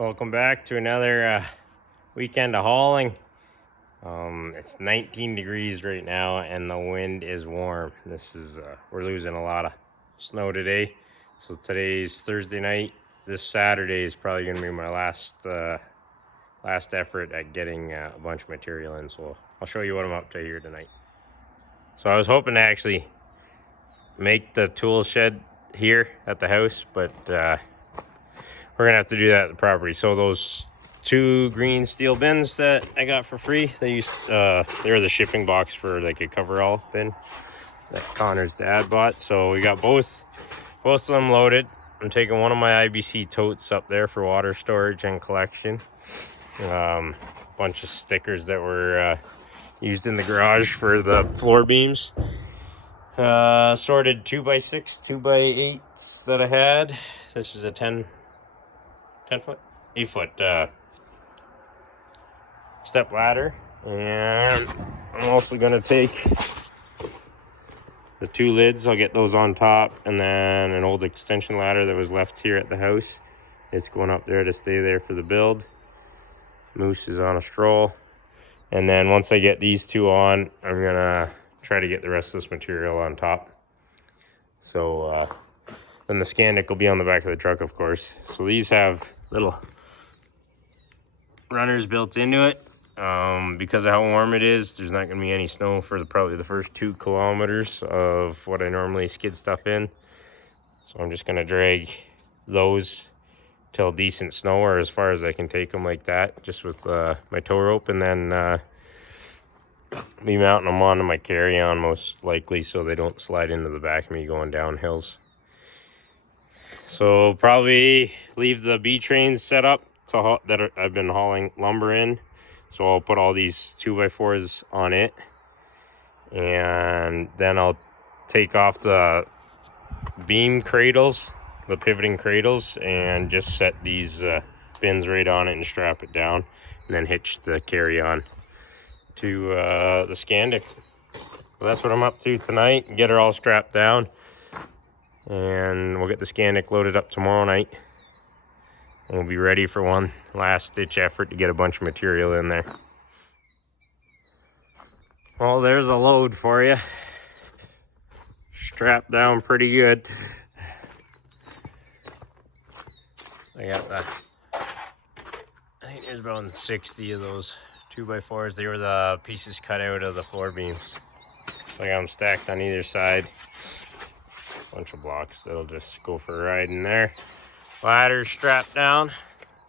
Welcome back to another weekend of hauling. It's 19 degrees right now and the wind is warm. We're losing a lot of snow today. So today's Thursday night. This Saturday is probably going to be my last effort at getting a bunch of material in. So I'll show you what I'm up to here tonight. So I was hoping to actually make the tool shed here at the house, but we're gonna have to do that at the property. So those two green steel bins that I got for free, they were the shipping box for like a coverall bin that Connor's dad bought. So we got both of them loaded. I'm taking one of my IBC totes up there for water storage and collection. A bunch of stickers that were used in the garage for the floor beams. Sorted 2x6, 2x8s that I had. This is a 8 foot step ladder, and I'm also gonna take the two lids. I'll get those on top, and then an old extension ladder that was left here at the house. It's going up there to stay there for the build. Moose is on a stroll, and then once I get these two on, I'm gonna try to get the rest of this material on top. So then the Scandic will be on the back of the truck, of course. So these have little runners built into it. Because of how warm it is, there's not going to be any snow for probably the first 2 kilometers of what I normally skid stuff in. So I'm just going to drag those till decent snow, or as far as I can take them like that, just with my tow rope, and then be mounting them onto my carry-on most likely so they don't slide into the back of me going down hills. So probably leave the B trains set up that I've been hauling lumber in. So I'll put all these 2x4s on it, and then I'll take off the beam cradles, the pivoting cradles, and just set these bins right on it and strap it down, and then hitch the carry-on to the Scandic. So that's what I'm up to tonight. Get her all strapped down, and we'll get the Scandic loaded up tomorrow night, and we'll be ready for one last ditch effort to get a bunch of material in there. Well, there's a load for you. Strapped down pretty good. I think there's about 60 of those 2x4s. They were the pieces cut out of the floor beams. So I got them stacked on either side. Bunch of blocks that'll just go for a ride in there. Ladder strapped down.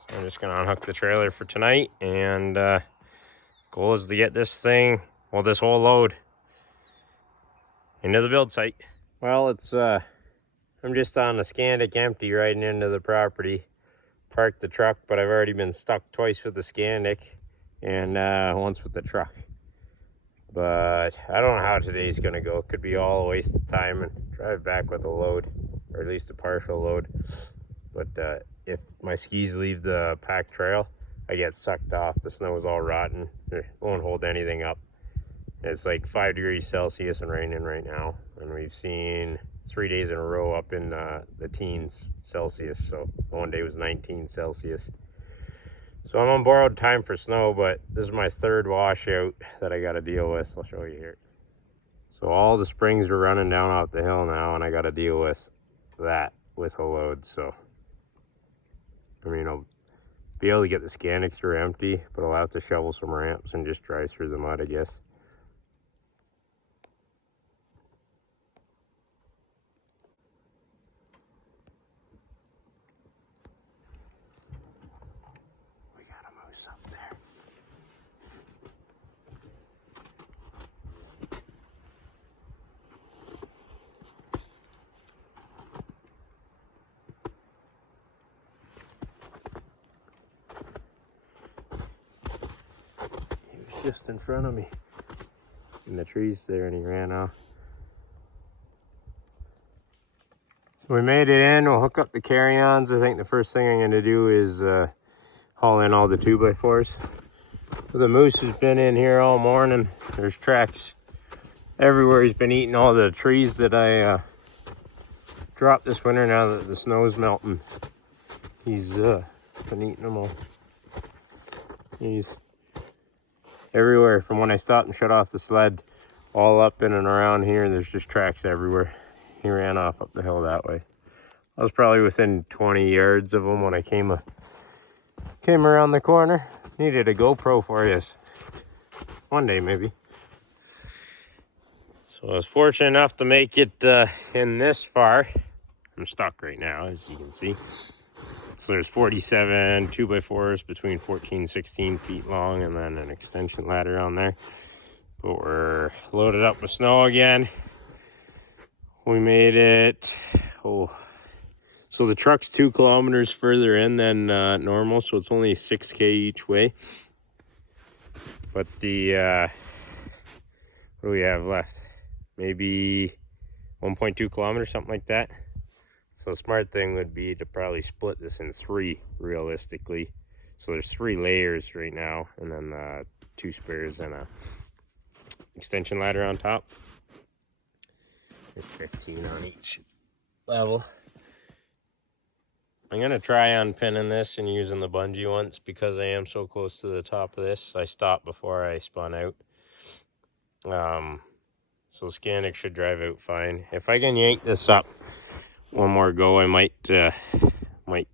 So I'm just gonna unhook the trailer for tonight, and goal is to get this thing, well, this whole load, into the build site. Well, it's I'm just on the Scandic empty riding into the property. Parked the truck, but I've already been stuck twice with the Scandic and once with the truck. But I don't know how today's gonna go. It could be all a waste of time and drive back with a load, or at least a partial load. But if my skis leave the packed trail, I get sucked off. The snow is all rotten. It won't hold anything up. It's like 5 degrees Celsius and raining right now. And we've seen 3 days in a row up in the teens Celsius. So one day was 19 Celsius. So I'm on borrowed time for snow, but this is my third washout that I got to deal with. I'll show you here. So all the springs are running down off the hill now, and I got to deal with that with a load. So I mean, I'll be able to get the Scandics through empty, but I'll have to shovel some ramps and just drive through the mud, I guess. We got a moose up there. Just in front of me in the trees there, and he ran off. We made it in. We'll hook up the carry-ons. I think the first thing I'm going to do is haul in all the 2x4s. So the moose has been in here all morning. There's tracks everywhere. He's been eating all the trees that I dropped this winter now that the snow's melting. He's been eating them all. He's everywhere from when I stopped and shut off the sled, all up in and around here. There's just tracks everywhere. He ran off up the hill that way. I was probably within 20 yards of him when I came around the corner. Needed a GoPro for you. One day maybe. So I was fortunate enough to make it in this far. I'm stuck right now, as you can see. So there's 47 2x4s between 14 and 16 feet long, and then an extension ladder on there. But we're loaded up with snow again. We made it, so the truck's 2 kilometers further in than normal, so it's only 6K each way. But the, what do we have left? Maybe 1.2 kilometers, something like that. So the smart thing would be to probably split this in 3 realistically. So there's 3 layers right now, and then 2 spares and a extension ladder on top. There's 15 on each level. I'm gonna try unpinning this and using the bungee once because I am so close to the top of this. I stopped before I spun out. So the Scandic should drive out fine. If I can yank this up one more go, I might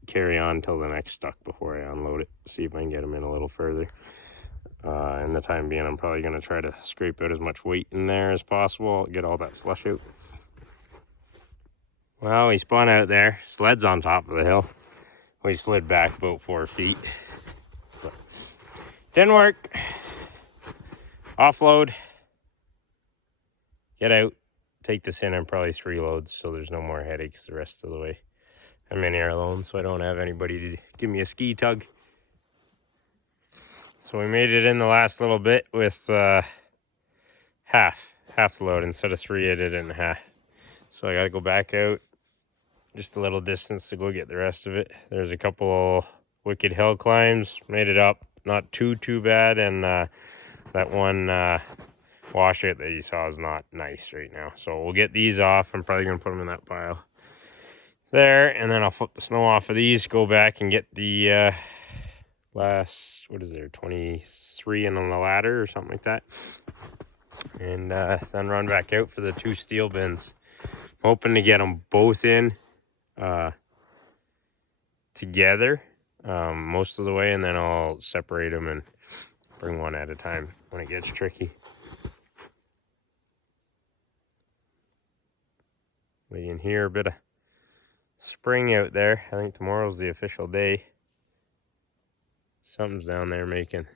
carry on till the next stuck before I unload it. See if I can get them in a little further. In the time being, I'm probably gonna try to scrape out as much weight in there as possible. Get all that slush out. Well, we spun out there. Sled's on top of the hill. We slid back about 4 feet. But didn't work. Offload. Get out. Take this in probably 3 loads so there's no more headaches the rest of the way. I'm in here alone, so I don't have anybody to give me a ski tug. So we made it in the last little bit with half the load. Instead of 3, I did it in half. So I gotta go back out just a little distance to go get the rest of it. There's a couple wicked hill climbs, made it up, not too bad, and that one washout that you saw is not nice right now. So we'll get these off. I'm probably gonna put them in that pile there, and then I'll flip the snow off of these, go back and get the last, what is there, 23 and on the ladder or something like that, and then run back out for the 2 steel bins. Hoping to get them both in together most of the way, and then I'll separate them and bring one at a time when it gets tricky. We can hear a bit of spring out there. I think tomorrow's the official day. Something's down there making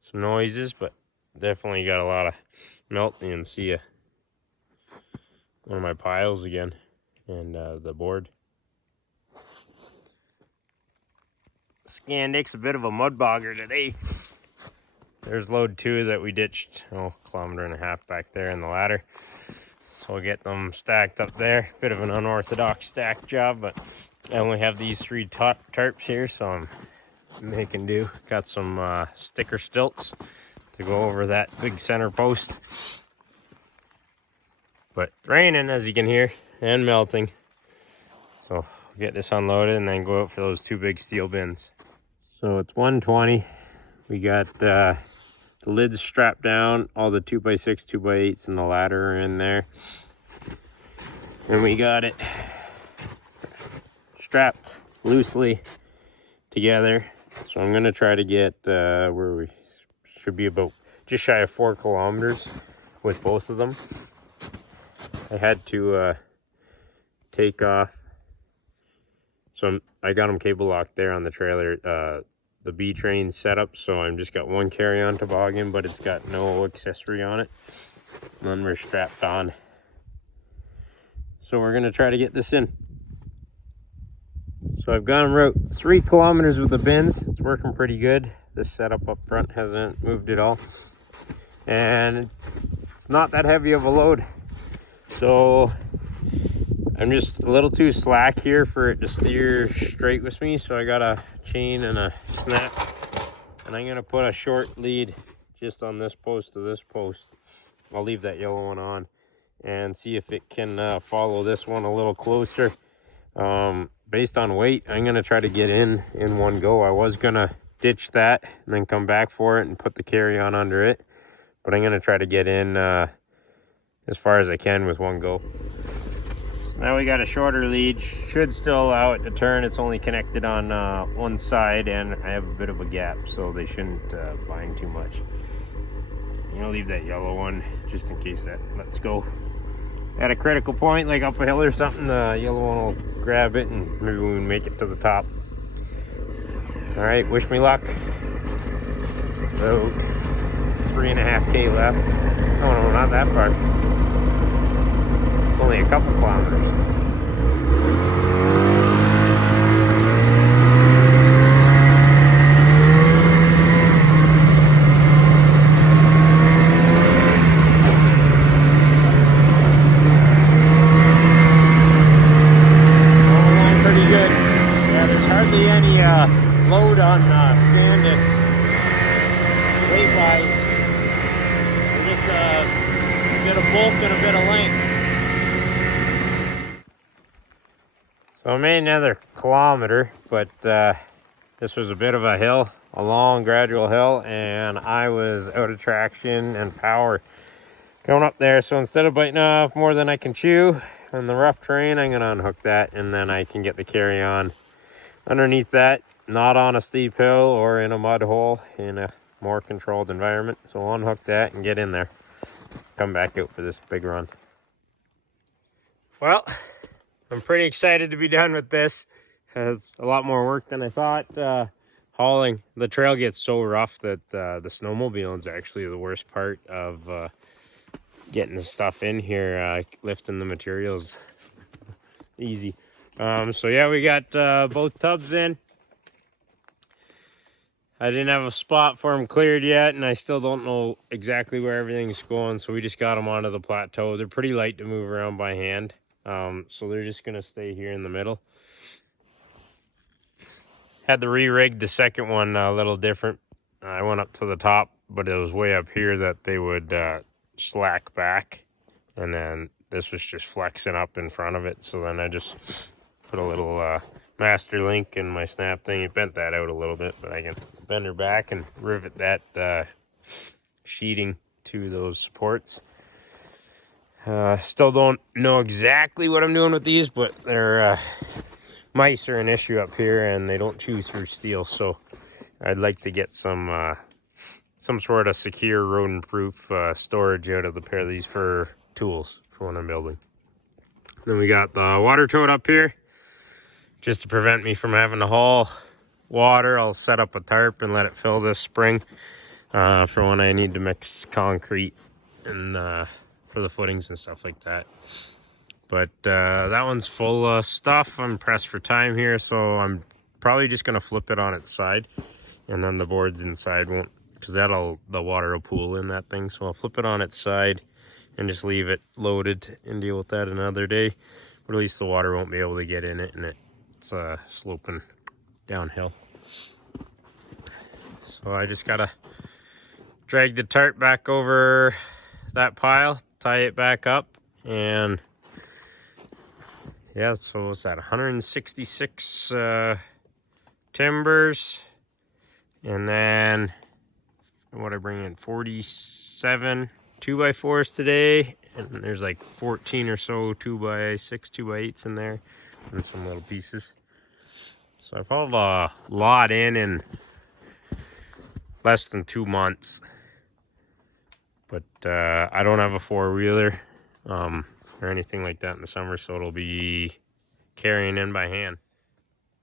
some noises, but definitely got a lot of melt. You can see one of my piles again, and the board. Scandic's a bit of a mud bogger today. There's load 2 that we ditched, a kilometer and a half back there in the ladder. So we'll get them stacked up there. Bit of an unorthodox stack job, but I only have these 3 tarps here, so I'm making do. Got some sticker stilts to go over that big center post. But it's raining, as you can hear, and melting. So we'll get this unloaded and then go out for those 2 big steel bins. So it's 1:20. We got the lids strapped down, all the 2x6, 2x8s, and the ladder are in there. And we got it strapped loosely together. So I'm gonna try to get where we should be about just shy of 4 kilometers with both of them. I had to take off. So I got them cable locked there on the trailer, the B-train setup. So I'm just got one carry-on toboggan, but it's got no accessory on it. None were strapped on. So we're gonna try to get this in. So I've gone about 3 kilometers with the bins. It's working pretty good. This setup up front hasn't moved at all. And it's not that heavy of a load. So I'm just a little too slack here for it to steer straight with me. So I got a chain and a snap. And I'm gonna put a short lead just on this post to this post. I'll leave that yellow one on and see if it can follow this one a little closer. based on weight, I'm gonna try to get in one go. I was gonna ditch that and then come back for it and put the carry-on under it, but I'm gonna try to get in as far as I can with one go. Now we got a shorter lead, should still allow it to turn. It's only connected on one side, and I have a bit of a gap, so they shouldn't bind too much. I'm gonna leave that yellow one just in case that lets go at a critical point, like up a hill or something. The yellow one will grab it and maybe we can make it to the top. All right, wish me luck. So 3.5K left. Oh no, not that far. It's only a couple kilometers. Load on standard weight-wise. We're just a bit of bulk and a bit of length. So I made another kilometer, but this was a bit of a hill, a long gradual hill, and I was out of traction and power going up there. So instead of biting off more than I can chew on the rough terrain, I'm gonna unhook that and then I can get the carry-on underneath that, not on a steep hill or in a mud hole, in a more controlled environment. So I'll unhook that and get in there, come back out for this big run. Well, I'm pretty excited to be done with this. Has a lot more work than I thought. Hauling, the trail gets so rough that the snowmobile is actually the worst part of getting the stuff in here. Lifting the materials easy. So yeah, we got both tubs in. I didn't have a spot for them cleared yet, and I still don't know exactly where everything's going, so we just got them onto the plateau. They're pretty light to move around by hand, so they're just going to stay here in the middle. Had to re-rig the second one a little different. I went up to the top, but it was way up here that they would slack back, and then this was just flexing up in front of it, so then I just put a little master link in my snap thing. It bent that out a little bit, but I can bend her back and rivet that sheeting to those supports. Still don't know exactly what I'm doing with these, but they're mice are an issue up here and they don't chew through steel, so I'd like to get some sort of secure rodent-proof storage out of the pair of these for tools for when I'm building. Then we got the water tote up here, just to prevent me from having to haul water. I'll set up a tarp and let it fill this spring for when I need to mix concrete and for the footings and stuff like that. But that one's full of stuff. I'm pressed for time here, so I'm probably just gonna flip it on its side, and then the boards inside won't, because the water will pool in that thing. So I'll flip it on its side and just leave it loaded and deal with that another day. But at least the water won't be able to get in it, and it's sloping downhill. So I just gotta drag the tarp back over that pile, tie it back up, and yeah, so what's that, 166 timbers, and then what I bring in, 47 2x4s today, and there's like 14 or so 2x6 2x8s in there, and some little pieces. So I've hauled a lot in less than 2 months, but I don't have a four-wheeler or anything like that in the summer, so it'll be carrying in by hand.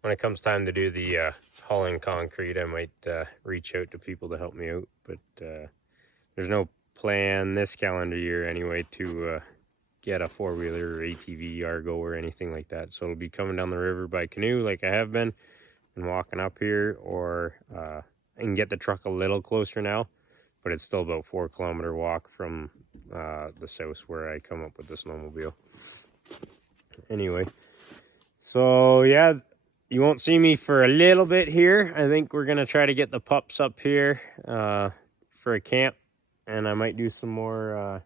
When it comes time to do the hauling concrete, I might reach out to people to help me out, but there's no plan this calendar year anyway to get a four-wheeler or ATV, Argo, or anything like that. So it'll be coming down the river by canoe like I have been and walking up here, or I can get the truck a little closer now, but it's still about 4 kilometer walk from the south where I come up with the snowmobile. Anyway, so yeah, you won't see me for a little bit here. I think we're gonna try to get the pups up here for a camp, and I might do some more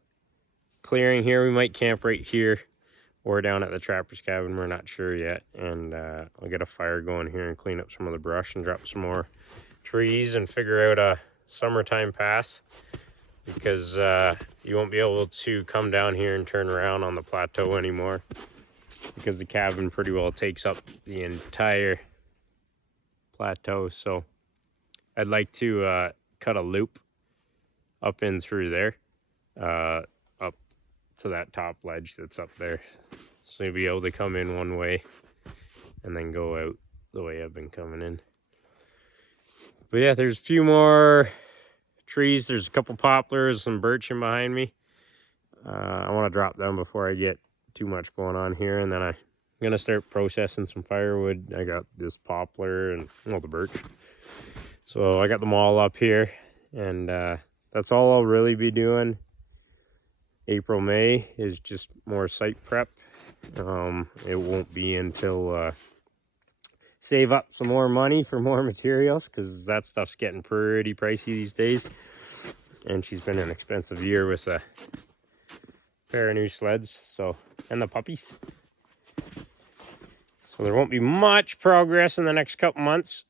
clearing here. We might camp right here or down at the trapper's cabin. We're not sure yet. And I'll get a fire going here and clean up some of the brush and drop some more trees and figure out a summertime pass, because you won't be able to come down here and turn around on the plateau anymore, because the cabin pretty well takes up the entire plateau. So I'd like to cut a loop up in through there, up to that top ledge that's up there, so you'll be able to come in one way and then go out the way I've been coming in. But yeah, there's a few more trees. There's a couple poplars, some birch in behind me. I want to drop them before I get too much going on here, and then I'm gonna start processing some firewood. I got this poplar and the birch, so I got them all up here, and that's all I'll really be doing. April, May is just more site prep. It won't be until save up some more money for more materials, because that stuff's getting pretty pricey these days, and she's been an expensive year with a pair of new sleds, so, and the puppies. So there won't be much progress in the next couple months,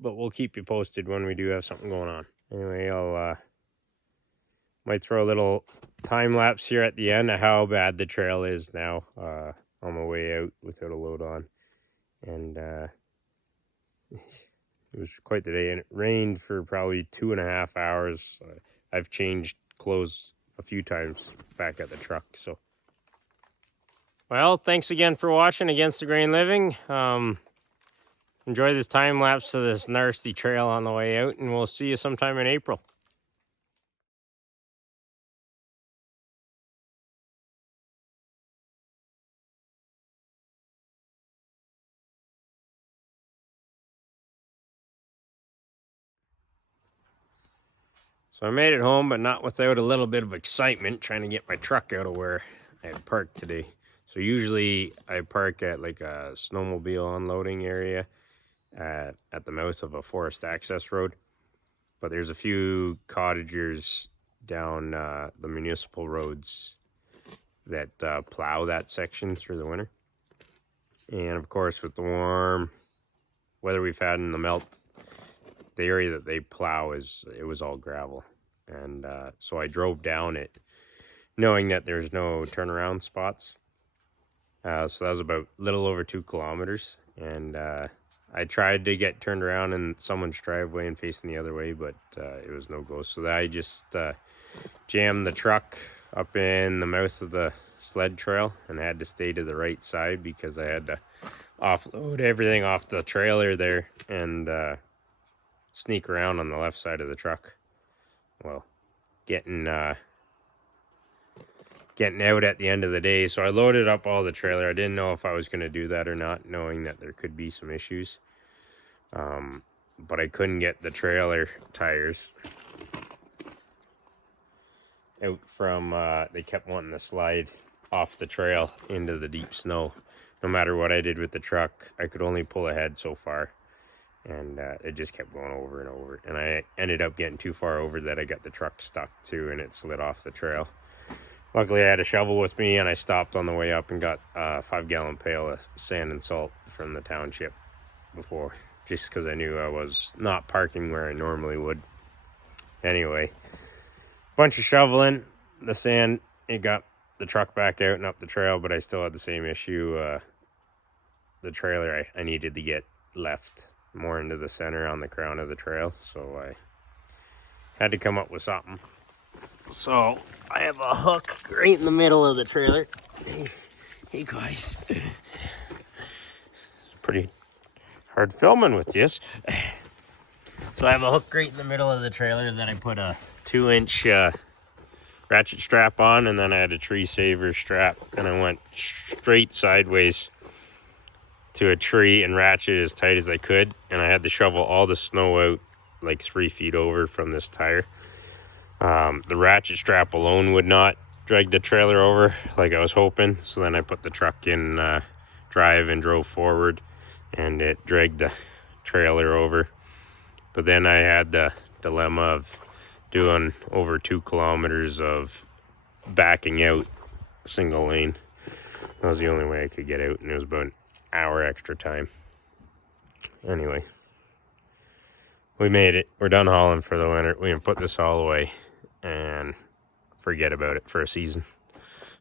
but we'll keep you posted when we do have something going on. Anyway, I'll might throw a little time lapse here at the end of how bad the trail is now on my way out without a load on. And it was quite the day, and it rained for probably 2.5 hours. I've changed clothes a few times back at the truck. So, well, thanks again for watching Against the Grain Living. Enjoy this time lapse of this nasty trail on the way out, and we'll see you sometime in April. So I made it home, but not without a little bit of excitement, trying to get my truck out of where I had parked today. So usually I park at like a snowmobile unloading area at the mouth of a forest access road. But there's a few cottagers down the municipal roads that plow that section through the winter. And of course, with the warm weather we've had in the melt, the area that they plow it was all gravel. And so I drove down it knowing that there's no turnaround spots. So that was about a little over 2 kilometers. And I tried to get turned around in someone's driveway and facing the other way, but it was no go. So I just jammed the truck up in the mouth of the sled trail, and I had to stay to the right side because I had to offload everything off the trailer there and sneak around on the left side of the truck. Well, getting out at the end of the day. So I loaded up all the trailer. I didn't know if I was going to do that or not, knowing that there could be some issues. But I couldn't get the trailer tires out from, they kept wanting to slide off the trail into the deep snow. No matter what I did with the truck, I could only pull ahead so far. And it just kept going over and over. And I ended up getting too far over that I got the truck stuck too, and it slid off the trail. Luckily, I had a shovel with me, and I stopped on the way up and got a 5-gallon pail of sand and salt from the township before, just because I knew I was not parking where I normally would. Anyway, bunch of shoveling, the sand, it got the truck back out and up the trail, but I still had the same issue. The trailer, I needed to get left more into the center on the crown of the trail, so I had to come up with something. So I have a hook right in the middle of the trailer. Hey guys, pretty hard filming with this. So I have a hook right in the middle of the trailer that I put a 2-inch ratchet strap on, and then I had a tree saver strap, and I went straight sideways to a tree and ratchet as tight as I could, and I had to shovel all the snow out like 3 feet over from this tire. The ratchet strap alone would not drag the trailer over like I was hoping, so then I put the truck in drive and drove forward, and it dragged the trailer over. But then I had the dilemma of doing over 2 kilometers of backing out single lane. That was the only way I could get out, and it was about an hour extra time. Anyway, we made it. We're done hauling for the winter. We can put this all away and forget about it for a season.